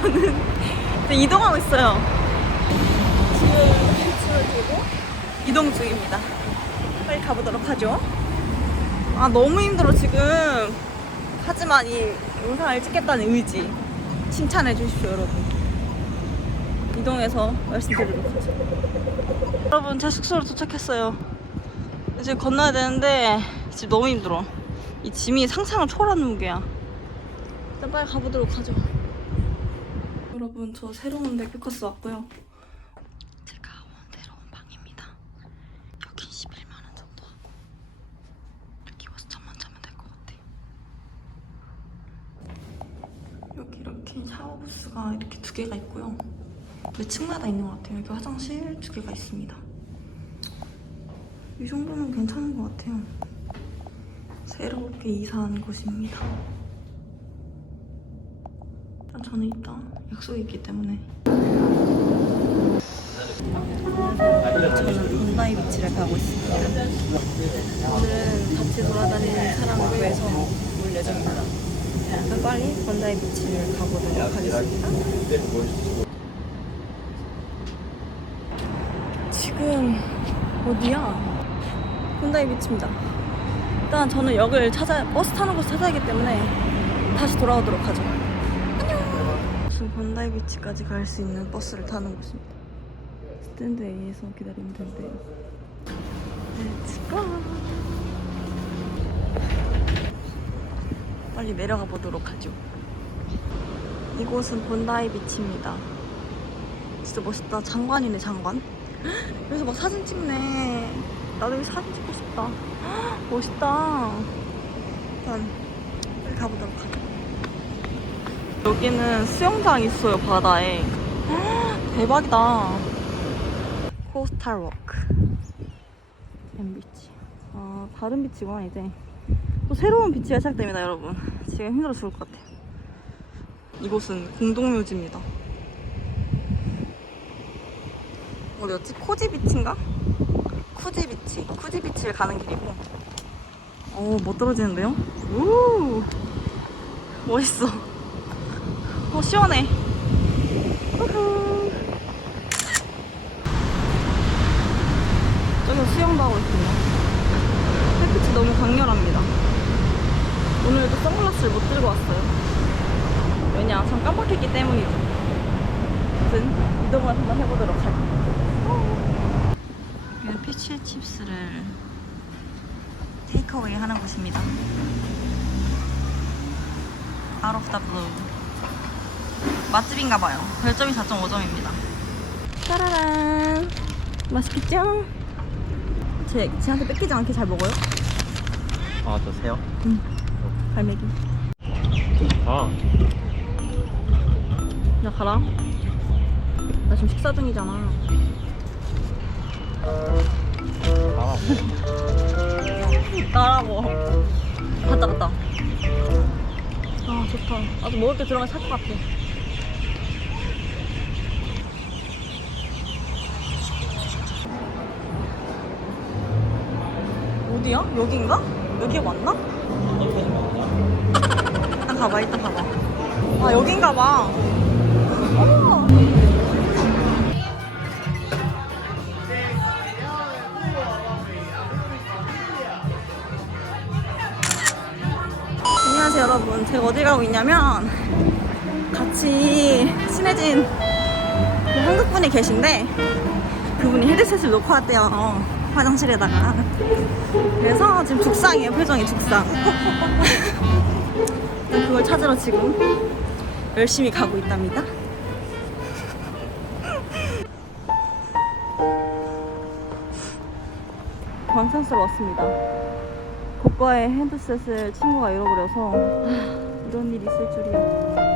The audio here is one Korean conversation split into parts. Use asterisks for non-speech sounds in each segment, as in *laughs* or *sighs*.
저는 이동하고 있어요. 지금 벤츠를 들고 이동 중입니다. 빨리 가보도록 하죠. 아 너무 힘들어 지금. 하지만 이 영상을 찍겠다는 의지 칭찬해 주십시오 여러분. 이동해서 말씀드리도록 하죠. 여러분 제 숙소로 도착했어요. 이제 건너야 되는데 지금 너무 힘들어. 이 짐이 상상을 초월하는 무게야. 일단 빨리 가보도록 하죠. 여러분 저 새로운 데큐커스 왔고요. 제가 온 새로운 방입니다. 여긴 11만 원 정도 하고 여기 와서 잠만 자면 될 것 같아요. 여기 이렇게 샤워 부스가 이렇게 두 개가 있고요. 몇 층마다 있는 것 같아요. 여기 화장실 두 개가 있습니다. 이 정도면 괜찮은 것 같아요. 새롭게 이사한 곳입니다. 저는 이따 약속이 있기 때문에 저는 본다이 비치를 가고 있습니다. 오늘은 같이 돌아다니는 사람을 구해서 올 예정입니다. 그럼 빨리 본다이 비치를 가보도록 하겠습니다. 지금 어디야? 본다이 비치입니다. 일단 저는 역을 찾아 버스 타는 곳을 찾아야 하기 때문에 다시 돌아오도록 하죠. 본다이 비치까지 갈 수 있는 버스를 타는 곳입니다. 스탠드 A에서 기다리면 된대요. 렛츠고. 빨리 내려가 보도록 하죠. 이곳은 본다이 비치입니다. 진짜 멋있다. 장관이네 장관. *gasps* 여기서 막 사진 찍네. 나도 여기 사진 찍고 싶다. *gasps* 멋있다. 일단 가보도록 하죠. 여기는 수영장 있어요 바다에. 대박이다. 코스탈 워크. 엠비치. 아 다른 비치구나 이제. 또 새로운 비치가 시작됩니다 여러분. 지금 힘들어 죽을 것 같아요. 이곳은 공동묘지입니다. 어디였지? 코지 비치인가? 쿠지 비치. 쿠지 비치를 가는 길이고. 오, 못 떨어지는데요? 우! 멋있어. 어, 시원해. 우후. 저기 수영도 하고 있군요. 햇빛이 너무 강렬합니다. 오늘도 선글라스를 못 들고 왔어요. 왜냐, 전 깜빡했기 때문이죠. 아무튼 이동을 한번 해보도록 할게요. 여기는 피쉬 칩스를 테이크어웨이 하는 곳입니다. Out of the blue. 맛집인가봐요. 별점이 4.5점입니다. 짜라란. 맛있겠죠? 제, 쟤한테 뺏기지 않게 잘 먹어요? 아, 저 새요? 갈매기. 아, 야, 가라. 나 지금 식사 중이잖아. 아, 나라고. 갔다, 갔다. 아, 좋다. 나도 먹을 게 들어가면 살것 같아. 어디야? 여긴가? 여기 맞나? 일단 가봐, 일단 가봐. 아, 여긴가 봐. 안녕하세요 여러분 제가 어디 가고 있냐면 같이 친해진 그 한국 분이 계신데 그분이 헤드셋을 놓고 왔대요 화장실에다가. 그래서 지금 죽상이에요 표정이 죽상. 일단 그걸 찾으러 지금 열심히 가고 있답니다. 광천스로 왔습니다. 고가의 핸드셋을 친구가 잃어버려서 이런 일이 있을 줄이야.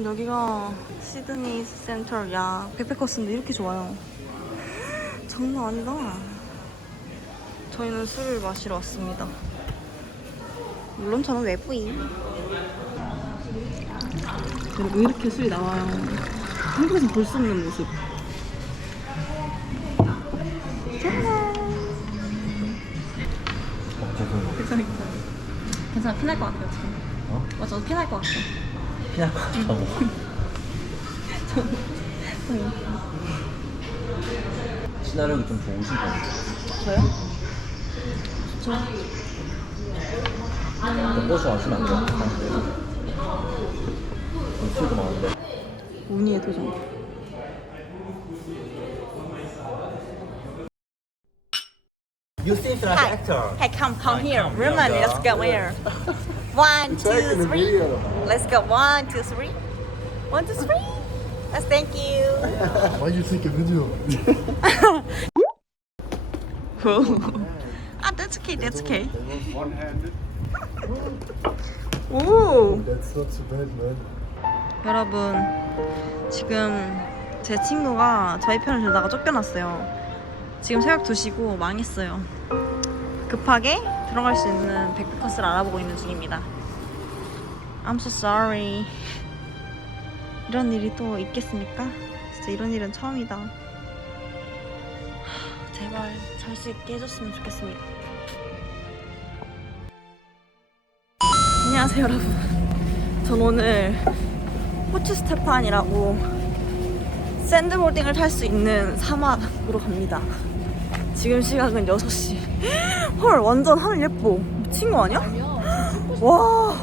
여러분 여기가 시드니 센터 야 백패커스인데 이렇게 좋아요. 장난 아니다. 저희는 술을 마시러 왔습니다. 물론 저는 외부인. 여러분 이렇게 술이 나와요. 한국에서 볼 수 없는 모습. 괜찮아, 괜찮아. 괜찮아, 피날 것 같아요, 지금. 어? 맞아, 피날 것 같아. 것 같다고 시나리오가 좀 좋으신 편이에요 저요? 저 꽃보수 하시면 안 돼요? 술도 많은데 운이의 도전. You seem like an actor Hey, come, come here. Roman, let's go here. One, two, Taking a three. Let's go. One, two, three. One, two, three. Let's thank you. Why'd you take a video? ah, that's okay. That's okay. One-handed. 오. That's not so bad, man. 여러분 지금 제 친구가 저희 편을 들다가 쫓겨났어요 지금 새벽 2시고 망했어요 급하게 들어갈 수 있는 백패커스를 알아보고 있는 중입니다. I'm so sorry. 이런 일이 또 있겠습니까? 진짜 이런 일은 처음이다. 하, *sighs* 제발 잘 수 있게 해줬으면 좋겠습니다. 안녕하세요 여러분. 전 오늘 포츠 스테판이라고 샌드보딩을 탈 수 있는 사막으로 갑니다. 지금 시각은 6시. 헐, 완전 하늘 예뻐. 미친 거 아니야? 와.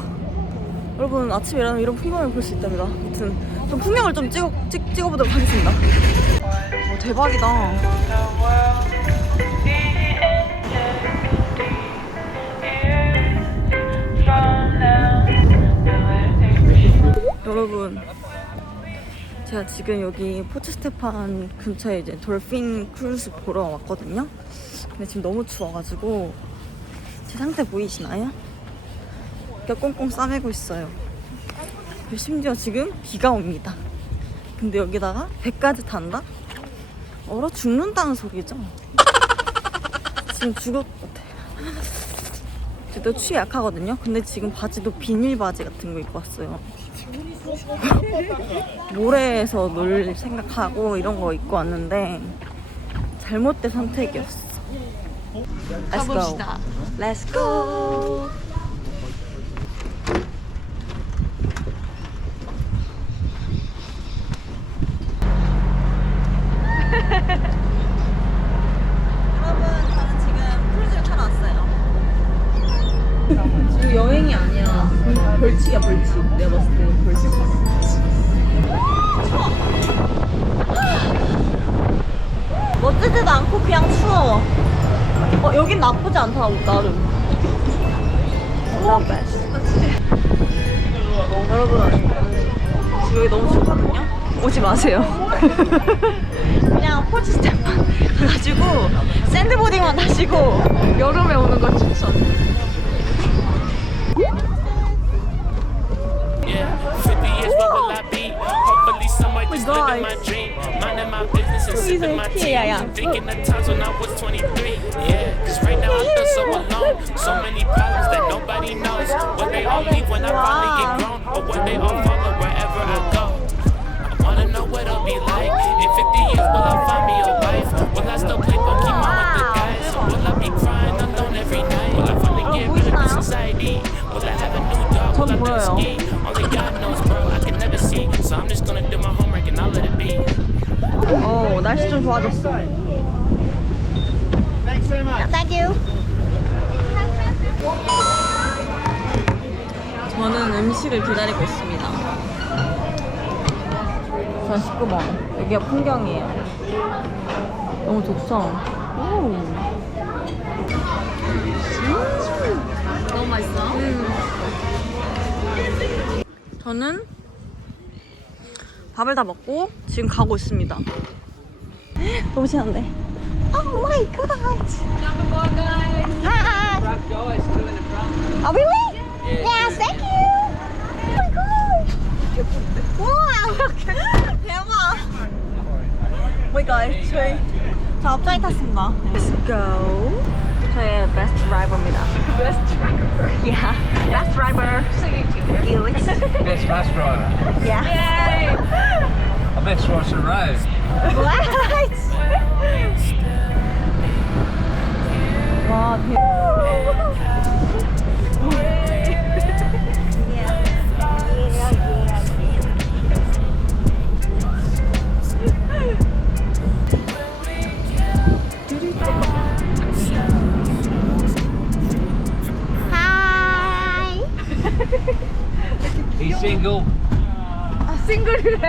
여러분, 아침에 일어나면 이런 풍경을 볼 수 있답니다. 아무튼, 좀 풍경을 좀 찍어, 찍, 찍어보도록 하겠습니다. 와, 대박이다. 제가 지금 여기 포츠스테판 근처에 이제 돌핀 크루즈 보러 왔거든요. 근데 지금 너무 추워가지고 제 상태 보이시나요? 껴 꽁꽁 싸매고 있어요. 심지어 지금 비가 옵니다. 근데 여기다가 배까지 탄다? 얼어 죽는다는 소리죠? 지금 죽을 것 같아 저도 추위 약하거든요. 근데 지금 바지도 비닐 바지 같은 거 입고 왔어요 모래에서 놀 생각하고 이런 거 입고 왔는데 잘못된 선택이었어. Let's go. Let's go. 여러분, 저는 지금 크루즈를 타러 왔어요. 지금 여행이 아니야. 벌칙이야, 벌칙. 내가 봤을 때는 벌칙. 멋지지도 않고 그냥 추워. 어, 여긴 나쁘지 않다, 나름. Bad. 여러분, 지금 여기 너무 춥거든요? 오지 마세요. *laughs* 그냥 포지스테판 가가지고 *laughs* 샌드보딩만 하시고 여름에 오는 건 추천. My okay, yeah, yeah. Thinking the times when I was 23. Yeah, cause right now I feel so alone. So many problems that nobody knows. Will they all leave when I finally get grown? Or will they all follow wherever I go? I wanna know what it'll be like. In 50 years, 날씨 좀 좋아졌어. Thank you. 저는 음식을 기다리고 있습니다. 전 19번. 여기가 풍경이에요. 너무 좋죠? 오. 너무 맛있어? 저는 밥을 다 먹고 지금 가고 있습니다. 너무 신난데. Oh my god. Hi. Oh really? Yes, thank you. Oh my god. 우와. 대박. Oh my god. 저희 저 앞자리 탔습니다. Let's go. 저의 best driver입니다. Best driver. Yeah. Best driver. Good. *laughs* Best bus driver. Yeah. I bet you watch the road. What? *laughs* 와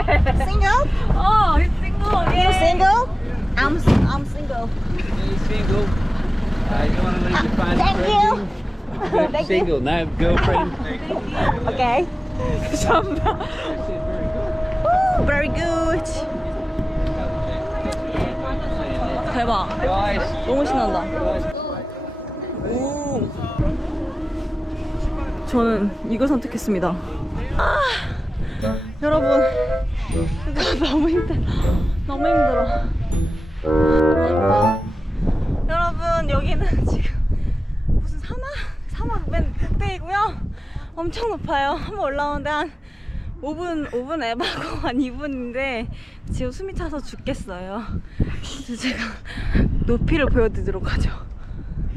Single? Oh, he's single. You single? I'm I'm single. He's single. Uh, you want to leave your phone? Thank you. Thank you. Single, no girlfriend. Okay. Woo, Very good. 대박. 너무 신난다. 오. 저는 이거 선택했습니다. 아, 여러분, 너무 힘들어. 너무 힘들어. 여러분, 여기는 지금 무슨 사막? 사막 맨 꼭대기고요. 엄청 높아요. 한번 올라오는데 한 5분, 5분 에바고 한 2분인데 지금 숨이 차서 죽겠어요. 그래서 제가 높이를 보여드리도록 하죠.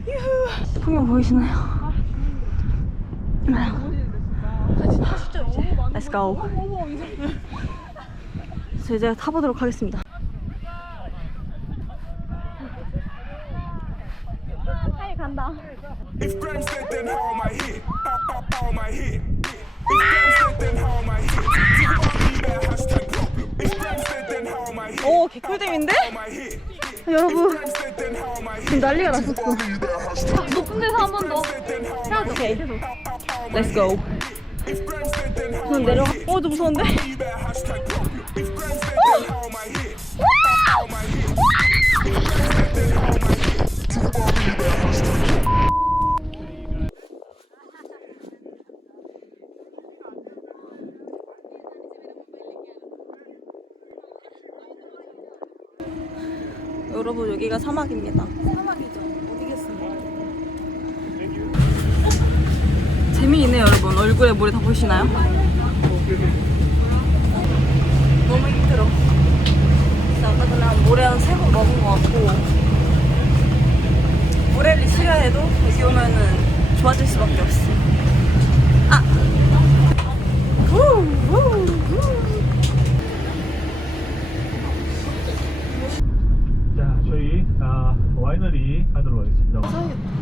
유후. 풍경 보이시나요? Let's go. 저 이제 타보도록 하겠습니다. 빨리 간다. If Graham said then how am I here? How, how, how am I here? If Graham said then how am I here? Give me that hashtag problem. If Graham said then how am I here? 오, 개꿀잼인데? 여러분, Graham said then how am I here? 지금 난리가 났었어. 높은 데서 한 번 더. Then how am I 오케이. Am I 내려가. here? 어, 좀 무서운데? 여러분, 여기가 사막입니다. 사막이죠. 어디겠습니까? 재미있네, 여러분. 얼굴에 모래 다 보이시나요? 너무 힘들어. 진짜 아까 전에 한 모래 한세번 먹은 것 같고. 모래를 싫어해도 여기 오면은 좋아질 수밖에 없어. 아! 후, 후, 후. 자, 저희 아, 와이너리 가도록 하겠습니다.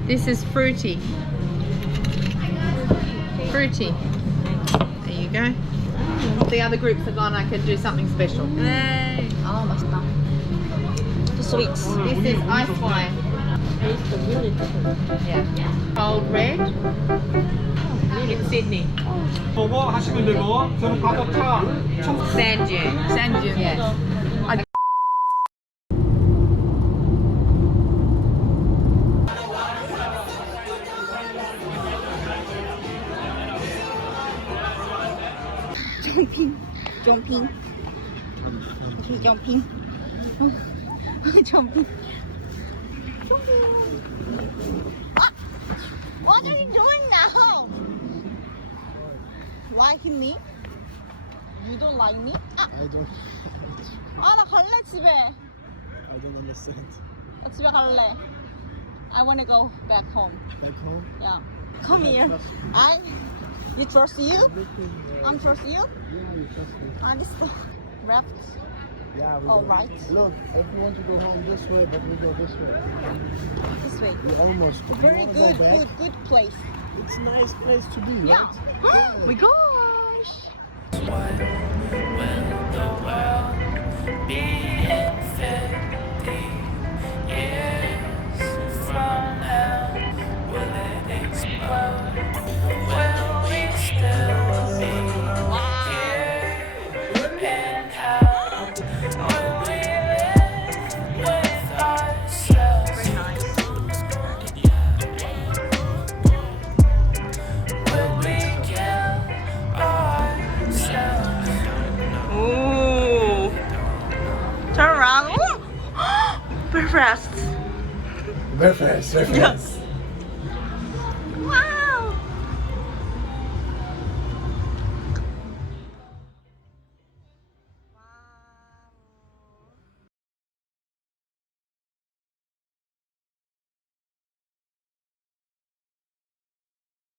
This is fruity. Fruity. There you go. The other groups are gone. I could do something special. 네. 아, 맛있다. sweet. This is ice wine. Yeah. Cold red. In Sydney. 보고 하시면 되고 저는 가격차 Sand dune. Sand dune. Yeah. 점핑. 오케이, 점핑. 어, *laughs* 점핑. 점핑. 아! What are you doing now? Like me? You don't like me? 아, I don't. 아, 나 갈래, 집에. I don't understand. 나 집에 갈래. I wanna go back home. Back home, Yeah. Come here. I, you trust you? everything. Uh, I'm trust you? you, trust me. Honestly. Left? Yeah, we All right. Look, if you want to go home this way, but we go this way. This way. We almost. Very we good, go good, good place. It's a nice place to be, yeah. right? Yeah. *gasps* Oh my gosh. What will the world be? Very fast. reference. Yes.